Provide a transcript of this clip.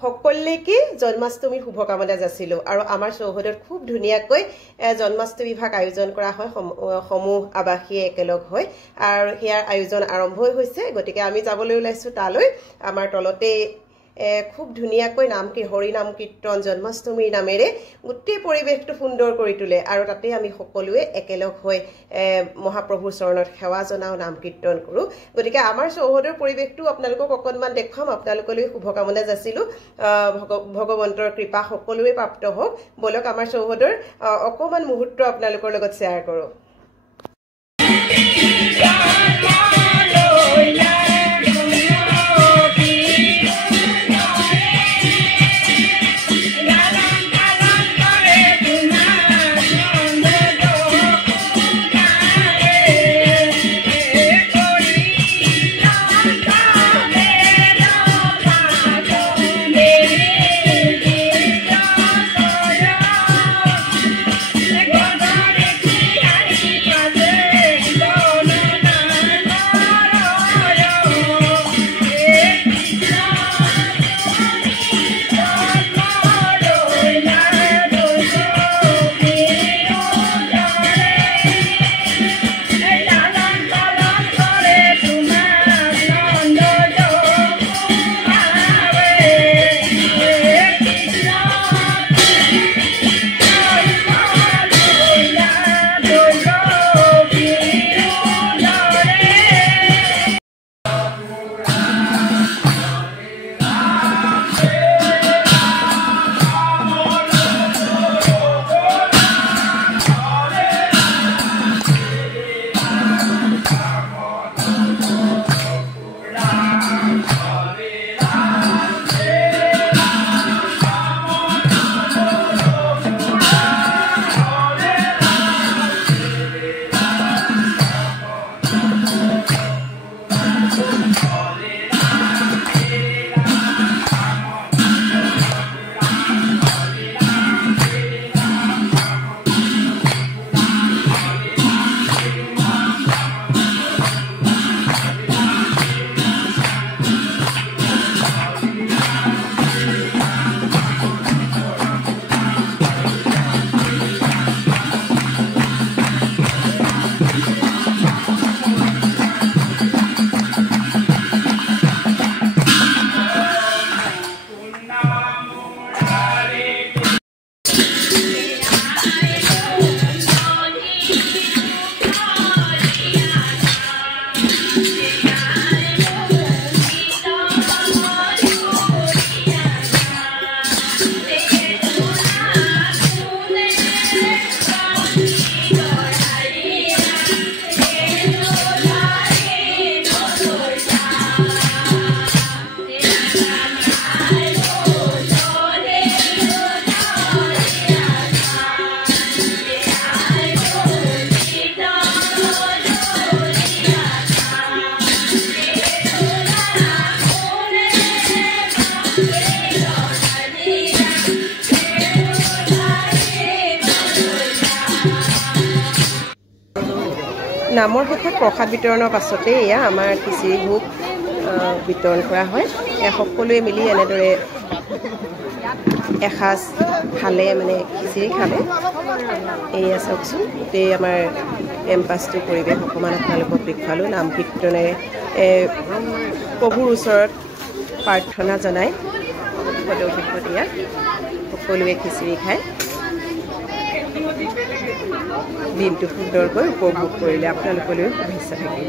সকলোকে জন্মাষ্টমীৰ শুভকামনা যাচিলো আৰু আমাৰ চৌহদত খুব ধুনীয়াকৈ জন্মাষ্টমী ভাগ আয়োজন কৰা হয় সমূহ আবাসীয়ে একেলগ হৈ আৰু ইয়াৰ আয়োজন আৰম্ভ হৈছে গতিকে আমি যাবলৈ ওলাইছো তালৈ আমাৰ তলতে খুব ধুনীয়াকৈ হৰি নাম কীৰ্তন জন্মাষ্টমীৰ নামেৰে গোটেই পৰিৱেশটো সুন্দৰ কৰি তোলে আৰু তাতে আমি সকলোৱে একেলগ হৈ মহাপ্ৰভুৰ চৰণত সেৱা জনাও নাম কীৰ্তন কৰো গতিকে আমাৰ চৌহদৰ পৰিৱেশটো আপোনালোকক অকণমান দেখুৱাম আপোনালোকলৈ শুভকামনা যাচিলো ভগৱন্তৰ কৃপা সকলোৱে প্ৰাপ্ত হওক বলক আমাৰ চৌহদৰ অকণমান মুহূৰ্ত আপোনালোকৰ লগত শ্বেয়াৰ কৰো নামৰ শেষত প্ৰসাদ বিতৰণৰ পাছতে এয়া আমাৰ খিচিৰি ভোগ বিতৰণ কৰা হয় সকলোৱে মিলি এনেদৰে এসাঁজ খালে মানে খিচিৰি খালে এয়া চাওকচোন গোটেই আমাৰ কেম্পাছটোৰ পৰিৱেশ অকণমান আপোনালোকক দেখুৱালোঁ নাম কীৰ্তনেৰে প্ৰভুৰ ওচৰত প্ৰাৰ্থনা জনাই পদক্ষেপত সকলোৱে খিচিৰি খায় দিনটো সুন্দৰকৈ উপভোগ কৰিলে আপোনালোকলৈও শুভেচ্ছা থাকিল